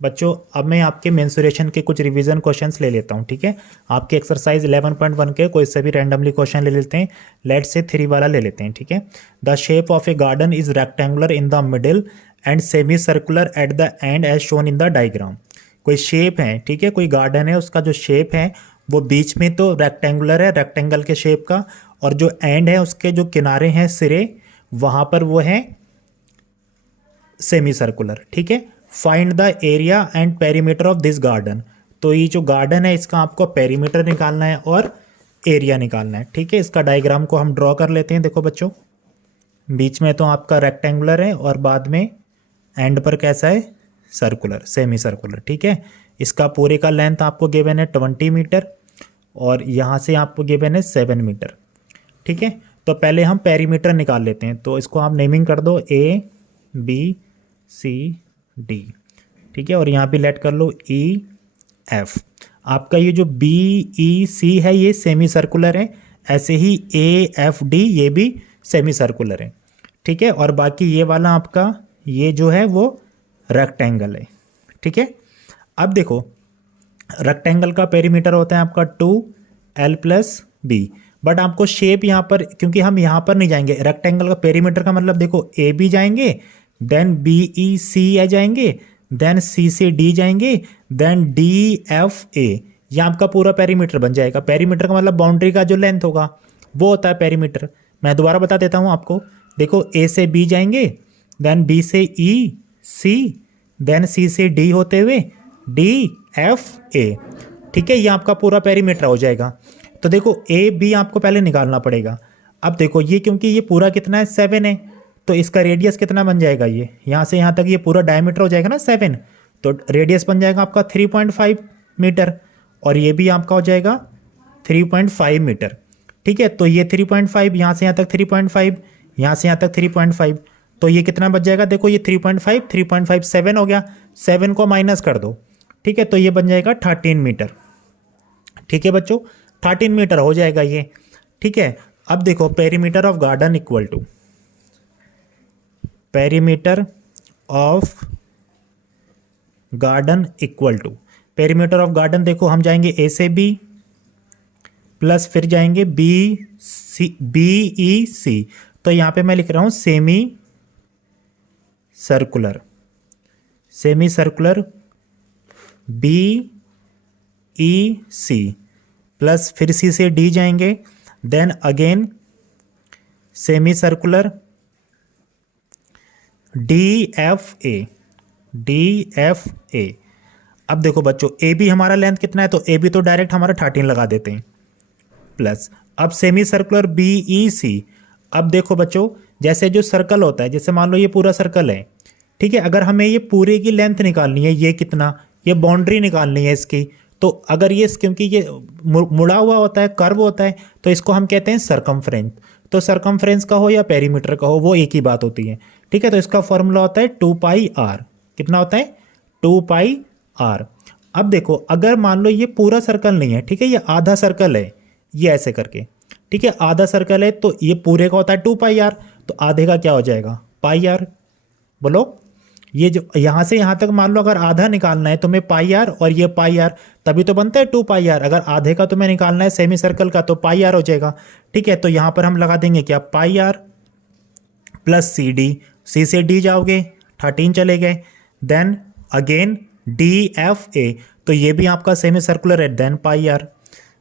बच्चों अब मैं आपके मेंसुरेशन के कुछ रिवीजन क्वेश्चंस ले लेता हूँ, ठीक है। आपके एक्सरसाइज 11.1 के कोई से भी रैंडमली क्वेश्चन ले लेते हैं। लेट से 3 वाला ले लेते हैं, ठीक है। The shape of a garden is rectangular in the middle and semi circular at the end as shown in the diagram. कोई शेप है, ठीक है, कोई गार्डन है, उसका जो शेप है वो बीच में तो रेक्टेंगुलर है, रेक्टेंगल के शेप का, और जो एंड है उसके जो किनारे हैं, सिरे, वहाँ पर वो है सेमी सर्कुलर, ठीक है। Find the area and perimeter of this garden. तो ये जो गार्डन है इसका आपको पेरीमीटर निकालना है और एरिया निकालना है, ठीक है। इसका डायग्राम को हम ड्रॉ कर लेते हैं। देखो बच्चों, बीच में तो आपका रेक्टेंगुलर है और बाद में एंड पर कैसा है, सर्कुलर, सेमी सर्कुलर, ठीक है। इसका पूरे का लेंथ आपको गिवन है 20 मीटर और यहाँ से आपको गिवन है 7 मीटर, ठीक है। तो पहले हम पेरीमीटर निकाल लेते हैं। तो इसको आप नेमिंग कर दो ABCD, ठीक है। और यहाँ पे लेट कर लो EF। आपका ये जो BEC है ये सेमी सर्कुलर है, ऐसे ही AFD ये भी सेमी सर्कुलर है, ठीक है। और बाकी ये वाला आपका ये जो है वो रेक्टेंगल है, ठीक है। अब देखो, रेक्टेंगल का पेरीमीटर होता है आपका 2L+B, बट आपको शेप यहाँ पर, क्योंकि हम यहाँ पर नहीं जाएंगे, रेक्टेंगल का पेरीमीटर का मतलब देखो AB जाएंगे, देन BEC आ जाएंगे, देन C से D जाएंगे, देन DFA, ये आपका पूरा पेरीमीटर बन जाएगा। पेरीमीटर का मतलब बाउंड्री का जो लेंथ होगा वो होता है पेरीमीटर। मैं दोबारा बता देता हूँ आपको। देखो A से B जाएंगे, देन B से EC, देन C से D होते हुए DFA, ठीक है। ये आपका पूरा पेरीमीटर हो जाएगा। तो देखो AB आपको पहले निकालना पड़ेगा। अब देखो ये, क्योंकि ये पूरा कितना है 7 है, तो इसका रेडियस कितना बन जाएगा, ये यहाँ से यहाँ तक ये पूरा डायमीटर हो जाएगा ना 7, तो रेडियस बन जाएगा आपका 3.5 मीटर और ये भी आपका हो जाएगा 3.5 मीटर, ठीक है। तो ये 3.5, यहाँ से यहाँ तक 3.5, यहाँ से यहाँ तक 3.5, तो ये कितना बच जाएगा, देखो ये 3.5, 3.5 7 हो गया, 7 को माइनस कर दो, ठीक है। तो ये बन जाएगा 13 मीटर, ठीक है बच्चों, 13 मीटर हो जाएगा ये, ठीक है। अब देखो perimeter of garden equal to perimeter of garden equal to perimeter of garden, देखो हम जाएंगे A से B प्लस फिर जाएंगे BEC, तो यहाँ पे मैं लिख रहा हूँ semi circular, semi circular BEC plus फिर C से D जाएंगे, then again semi circular DFA। अब देखो बच्चों AB हमारा लेंथ कितना है, तो AB तो डायरेक्ट हमारा 13 लगा देते हैं, प्लस अब सेमी सर्कुलर BEC। अब देखो बच्चों, जैसे जो सर्कल होता है, जैसे मान लो ये पूरा सर्कल है, ठीक है, अगर हमें ये पूरे की लेंथ निकालनी है, ये कितना, ये बाउंड्री निकालनी है इसकी, तो अगर ये, क्योंकि ये मुड़ा हुआ होता है, कर्व होता है, तो इसको हम कहते हैं सरकमफ्रेंस। तो सरकमफ्रेंस का हो या पेरीमीटर का हो वो एक ही बात होती है, ठीक है। तो इसका फॉर्मूला होता है 2πr। कितना होता है, 2πr। अब देखो अगर मान लो ये पूरा सर्कल नहीं है, ठीक है, ये आधा सर्कल है, ये ऐसे करके, ठीक है, आधा सर्कल है, तो ये पूरे का होता है 2πr, तो आधे का क्या हो जाएगा, πr। बोलो, ये जो यहाँ से यहाँ तक मान लो अगर आधा निकालना है तो मैं πr और ये πr, तभी तो बनता है 2πr। अगर आधे का तुम्हें निकालना है सेमी सर्कल का तो πr हो जाएगा, ठीक है। तो यहाँ पर हम लगा देंगे क्या, πr प्लस CD, C से D जाओगे 13 चले गए, देन अगेन DFA, तो ये भी आपका सेमी सर्कुलर है, देन πr,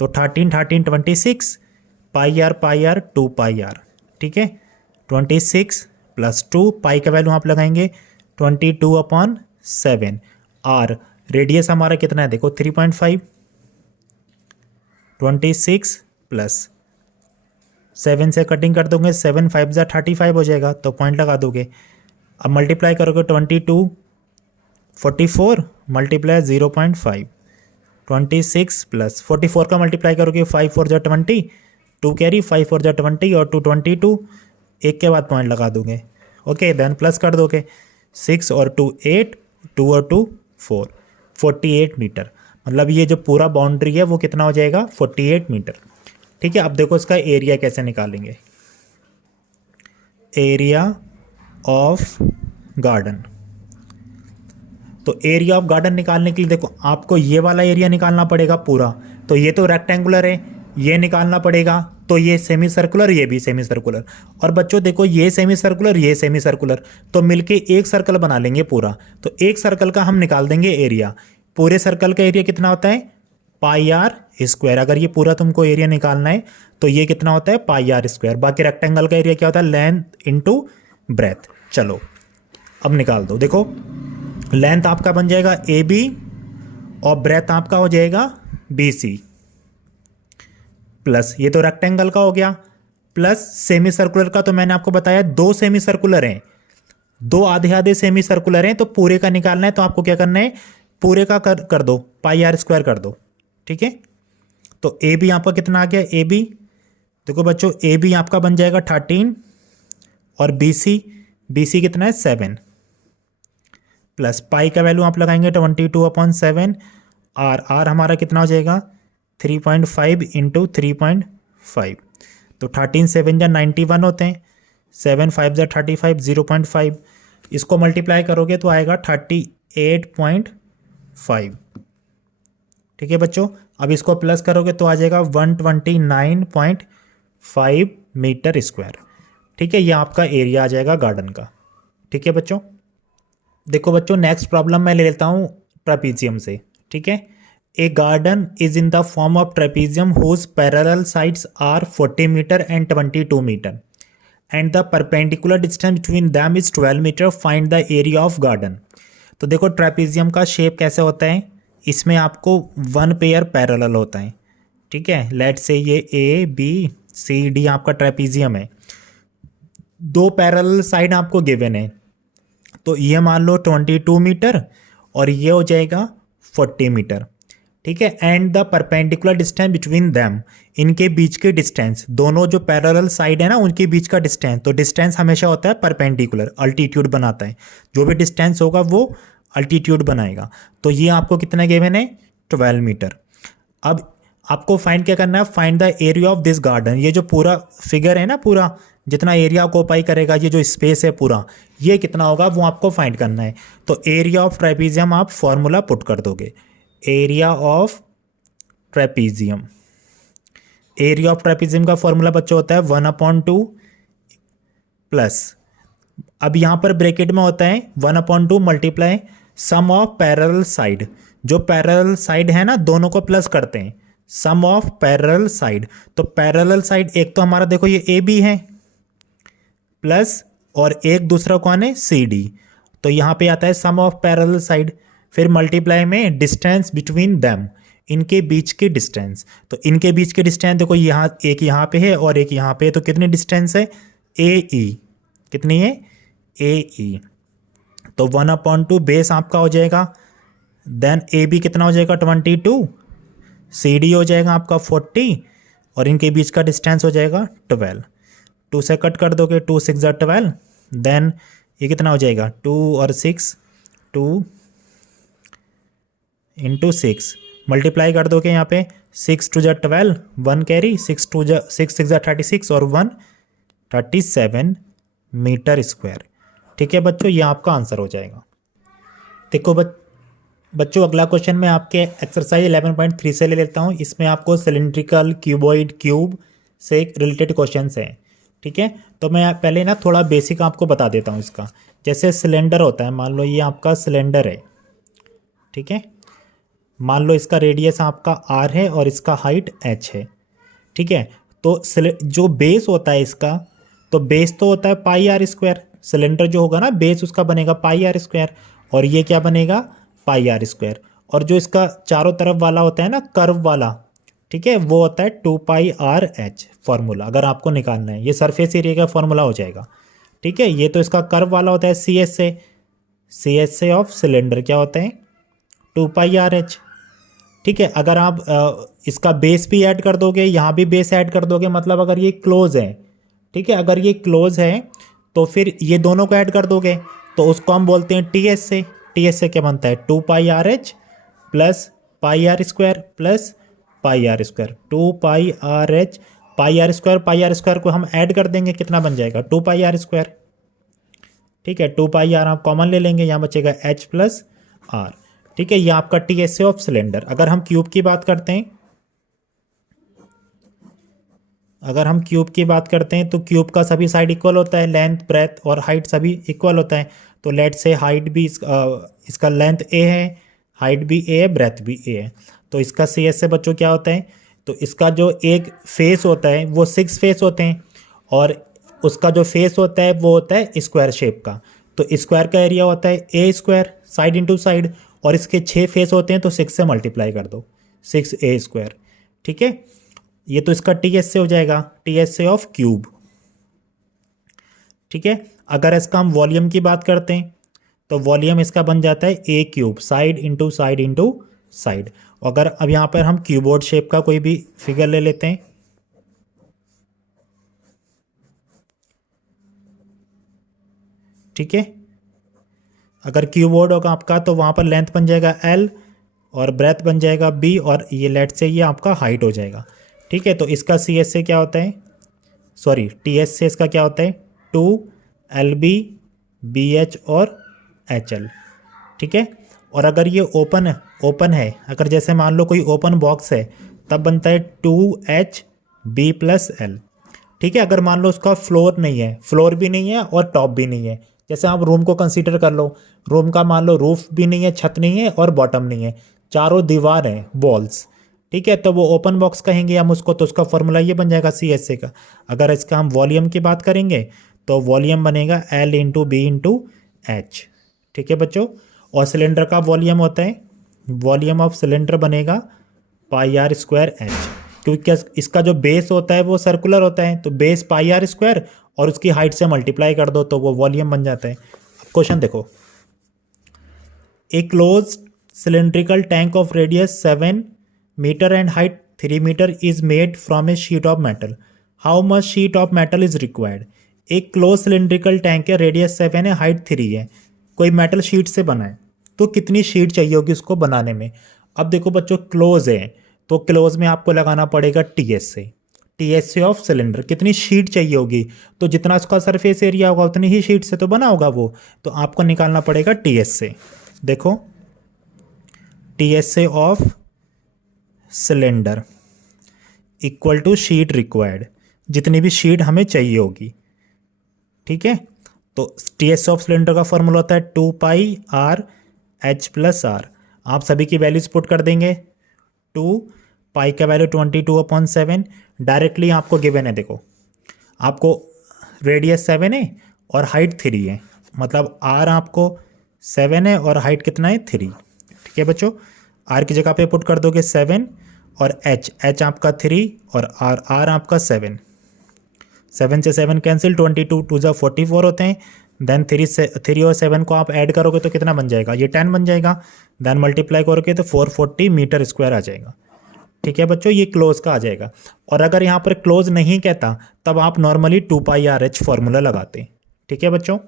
तो 13 13 26, πr 2πr, ठीक है। 26 प्लस 2, पाई का वैल्यू आप लगाएंगे 22/7। आर रेडियस हमारा कितना है, देखो 3.5, 26 प्लस 7 से कटिंग कर दोगे, 7 5 जा 35 हो जाएगा, तो पॉइंट लगा दोगे। अब मल्टीप्लाई करोगे 22 44 मल्टीप्लाई 0.5, 26 प्लस 44 का मल्टीप्लाई करोगे 5 4 जा 20, 2 कैरी 5 4 जा 20 और 2 22, एक के बाद पॉइंट लगा दोगे, ओके। देन प्लस कर दोगे, 6 और 2 8, 2 और 2 4, 48 मीटर। मतलब ये जो पूरा बाउंड्री है वो कितना हो जाएगा, 48 मीटर, ठीक है। अब देखो इसका एरिया कैसे निकालेंगे, एरिया ऑफ गार्डन। तो एरिया ऑफ गार्डन निकालने के लिए देखो आपको ये वाला एरिया निकालना पड़ेगा पूरा, तो ये तो रेक्टेंगुलर है, ये निकालना पड़ेगा, तो ये सेमी सर्कुलर, ये भी सेमी सर्कुलर। और बच्चों देखो ये सेमी सर्कुलर, ये सेमी सर्कुलर, तो मिलके एक सर्कल बना लेंगे पूरा। तो एक सर्कल का हम निकाल देंगे एरिया। पूरे सर्कल का एरिया कितना होता है? पाई आर स्क्वायर। अगर ये पूरा तुमको एरिया निकालना है तो ये कितना होता है? पाई आर स्क्वायर। बाकी रेक्टेंगल का एरिया क्या होता है? Length into breadth. चलो अब निकाल दो। देखो लेंथ आपका बन जाएगा ए बी और ब्रेथ आपका हो जाएगा बी सी, प्लस ये तो रेक्टेंगल का हो गया, प्लस सेमी सर्कुलर का तो मैंने आपको बताया 2 सेमी सर्कुलर हैं, 2 आधे आधे सेमी सर्कुलर हैं, तो पूरे का निकालना है तो आपको क्या करना है? पूरे का कर दो, पाई आर स्क्वायर कर दो। ठीक है, तो ए बी आपका कितना आ गया? ए बी देखो बच्चों ए बी आपका बन जाएगा 13 और बी सी कितना है? 7, प्लस पाई का वैल्यू आप लगाएंगे 22/7, आर हमारा कितना हो जाएगा? 3.5 इंटू 3.5, तो 13 7 या 91 होते हैं, 7 5 या 35, 0.5, इसको मल्टीप्लाई करोगे तो आएगा 38.5। ठीक है बच्चों, अब इसको प्लस करोगे तो आ जाएगा 129.5 मीटर स्क्वायर। ठीक है, ये आपका एरिया आ जाएगा गार्डन का। ठीक है बच्चों, देखो बच्चों नेक्स्ट प्रॉब्लम मैं ले लेता हूँ ट्रेपीजियम से। ठीक है, a garden is in the form of trapezium whose parallel sides are 40 metre and 22 metre and the perpendicular distance between them is 12 metre, find the area of garden. तो देखो trapezium का शेप कैसे होता है, इसमें आपको 1 पेयर पैरेलल होता है। ठीक है, लेट से ये ए बी सी डी आपका ट्रेपीजियम है, 2 पैरेलल साइड आपको गिवन है, तो ये मान लो 22 मीटर और ये हो जाएगा 40 मीटर। ठीक है, and the perpendicular distance between them, इनके बीच के डिस्टेंस, दोनों जो पैरेलल साइड है ना उनके बीच का डिस्टेंस, तो डिस्टेंस हमेशा होता है परपेंडिकुलर, अल्टीट्यूड बनाता है, जो भी डिस्टेंस होगा वो अल्टीट्यूड बनाएगा। तो ये आपको कितना गिवन है? 12 मीटर। अब आपको फाइंड क्या करना है? Find the area of this garden. ये जो पूरा फिगर है ना, पूरा जितना एरिया ऑक्यूपाई करेगा, ये जो स्पेस है पूरा, ये कितना होगा वो आपको फाइंड करना है। तो एरिया ऑफ ट्रेपीजियम आप फॉर्मूला पुट कर दोगे, area of trapezium. Area of trapezium का फॉर्मूला बच्चों होता है 1/2 प्लस, अब यहाँ पर ब्रैकेट में होता है 1/2 multiply sum of parallel side, जो पैरेलल साइड है ना दोनों को प्लस करते हैं, सम ऑफ पैरेलल साइड। तो पैरेलल साइड एक तो हमारा देखो ये ए बी है, प्लस और एक दूसरा कौन है? C D. तो यहाँ पे आता है सम ऑफ पैरेलल साइड, फिर मल्टीप्लाई में डिस्टेंस बिटवीन दैम, इनके बीच की डिस्टेंस। तो इनके बीच की डिस्टेंस देखो यहाँ एक यहाँ पे है और एक यहाँ पे है, तो कितनी डिस्टेंस है? ए ई, कितनी है? ए ई। तो 1/2 बेस आपका हो जाएगा, देन ए बी कितना हो जाएगा? 22, सी डी हो जाएगा आपका 40 और इनके बीच का डिस्टेंस हो जाएगा 12। 2 से कट कर दोगे, 2 6 जा 12, देन ये कितना हो जाएगा? 2 और 6, 2 इंटू 6 मल्टीप्लाई कर दोगे यहाँ पे, 6 2 जा 12, 1 कैरी, 6 6 जा 36 और 1 37 मीटर स्क्वायर। ठीक है बच्चों, ये आपका आंसर हो जाएगा। देखो बच्चों अगला क्वेश्चन मैं आपके एक्सरसाइज 11.3 से ले लेता हूँ। इसमें आपको सिलेंड्रिकल, क्यूबॉइड, क्यूब से रिलेटेड क्वेश्चंस हैं। ठीक है, तो मैं पहले ना थोड़ा बेसिक आपको बता देता हूँ इसका। जैसे सिलेंडर होता है, मान लो ये आपका सिलेंडर है। ठीक है, मान लो इसका रेडियस आपका r है और इसका हाइट h है। ठीक है, तो जो बेस होता है इसका, तो बेस तो होता है पाई आर स्क्वायर, सिलेंडर जो होगा ना बेस उसका बनेगा पाई आर स्क्वायर, और ये क्या बनेगा? पाई आर स्क्वायर। और जो इसका चारों तरफ वाला होता है ना कर्व वाला, ठीक है, वो होता है 2 पाई आर एच फॉर्मूला, अगर आपको निकालना है। ये सरफेस एरिया का फॉर्मूला हो जाएगा। ठीक है, ये तो इसका कर्व वाला होता है सी एस से ऑफ सिलेंडर क्या होता है? 2 पाई आर एच। ठीक है, अगर आप इसका बेस भी ऐड कर दोगे, यहाँ भी बेस ऐड कर दोगे, मतलब अगर ये क्लोज है, ठीक है, अगर ये क्लोज है तो फिर ये दोनों को ऐड कर दोगे तो उसको हम बोलते हैं टी एस से क्या बनता है? 2 pi r h plus pi r square plus pi r square, 2 pi r h, pi r square को हम ऐड कर देंगे, कितना बन जाएगा? 2 पाई आर स्क्वायर। ठीक है, 2 पाई आर आप कॉमन ले लेंगे, यहाँ बचेगा एच प्लस आर। ठीक है, ये आपका टीएसए ऑफ सिलेंडर। अगर हम क्यूब की बात करते हैं, तो क्यूब का सभी साइड इक्वल होता है, लेंथ ब्रेथ और हाइट सभी इक्वल होता है। तो लेट से हाइट भी इसका लेंथ ए है, हाइट भी ए है, ब्रेथ भी ए है। तो इसका सी एस से बच्चों क्या होता है, तो इसका जो एक फेस होता है वो 6 फेस होते हैं, और उसका जो फेस होता है वो होता है स्क्वायर शेप का। तो स्क्वायर का एरिया होता है ए स्क्वायर, साइड इंटू साइड, और इसके 6 फेस होते हैं तो 6 से मल्टीप्लाई कर दो, 6a स्क्वायर। ठीक है, ये तो इसका टी एस से हो जाएगा, टी एस से ऑफ क्यूब। ठीक है, अगर इसका हम वॉल्यूम की बात करते हैं तो वॉल्यूम इसका बन जाता है a cube, side into side into side. अगर अब यहाँ पर हम क्यूबोर्ड शेप का कोई भी फिगर ले लेते हैं, ठीक है, अगर क्यूबोर्ड होगा आपका तो वहाँ पर लेंथ बन जाएगा एल और ब्रेथ बन जाएगा बी, और ये लेट से ये आपका हाइट हो जाएगा। ठीक है, तो इसका सी एस से क्या होता है, सॉरी टी एस से इसका क्या होता है, 2LB BH और HL। ठीक है, और अगर ये ओपन है, अगर जैसे मान लो कोई ओपन बॉक्स है, तब बनता है 2HB + L। ठीक है, अगर मान लो उसका फ्लोर भी नहीं है और टॉप भी नहीं है, जैसे आप रूम को कंसीडर कर लो, रूम का मान लो रूफ भी नहीं है, छत नहीं है और बॉटम नहीं है, चारों दीवार हैं, वॉल्स। ठीक है, तो वो ओपन बॉक्स कहेंगे हम उसको, तो उसका फॉर्मूला ये बन जाएगा सी एस ए का। अगर इसका हम वॉल्यूम की बात करेंगे तो वॉल्यूम बनेगा L × B × H। ठीक है बच्चों, और सिलेंडर का वॉल्यूम होता है, वॉल्यूम ऑफ सिलेंडर बनेगा πr²H, क्योंकि इसका जो बेस होता है वो सर्कुलर होता है, तो बेस πr² और उसकी हाइट से मल्टीप्लाई कर दो तो वो वॉल्यूम बन जाता है। अब क्वेश्चन देखो, a closed cylindrical tank of radius 7 metre and height 3 metre is made from a sheet of metal, how much sheet of metal is required. एक क्लोज सिलेंड्रिकल टैंक है, रेडियस 7 है, हाइट 3 है, कोई मेटल शीट से बना है, तो कितनी शीट चाहिए होगी उसको बनाने में। अब देखो बच्चों, क्लोज है तो क्लोज में आपको लगाना पड़ेगा टी एस से ऑफ सिलेंडर। कितनी शीट चाहिए होगी, तो जितना उसका सरफेस एरिया होगा उतनी ही शीट से तो बना होगा वो, तो आपको निकालना पड़ेगा टी एस से। देखो, टी एस से of cylinder equal to sheet required, जितनी भी शीट हमें चाहिए होगी। ठीक है, तो टी एस ऑफ सिलेंडर का फॉर्मूला होता है 2πr/h + r। आप सभी की वैल्यूज पुट कर देंगे, 2 पाई का वैल्यू 22/7 डायरेक्टली आपको गिवन है। देखो, आपको रेडियस 7 है और हाइट 3 है, मतलब r आपको 7 है और हाइट कितना है 3। ठीक है बच्चों, r की जगह पे पुट कर दोगे 7 और h आपका 3 और r आपका 7 से 7 कैंसिल, 22 2 × 44 होते हैं। देन 3 और 7 को आप ऐड करोगे तो कितना बन जाएगा, ये 10 बन जाएगा। देन मल्टीप्लाई करोगे तो 440 मीटर स्क्वायर आ जाएगा। ठीक है बच्चों, ये क्लोज का आ जाएगा। और अगर यहाँ पर क्लोज नहीं कहता तब आप नॉर्मली 2πr/h फॉर्मूला लगाते हैं। ठीक है बच्चों।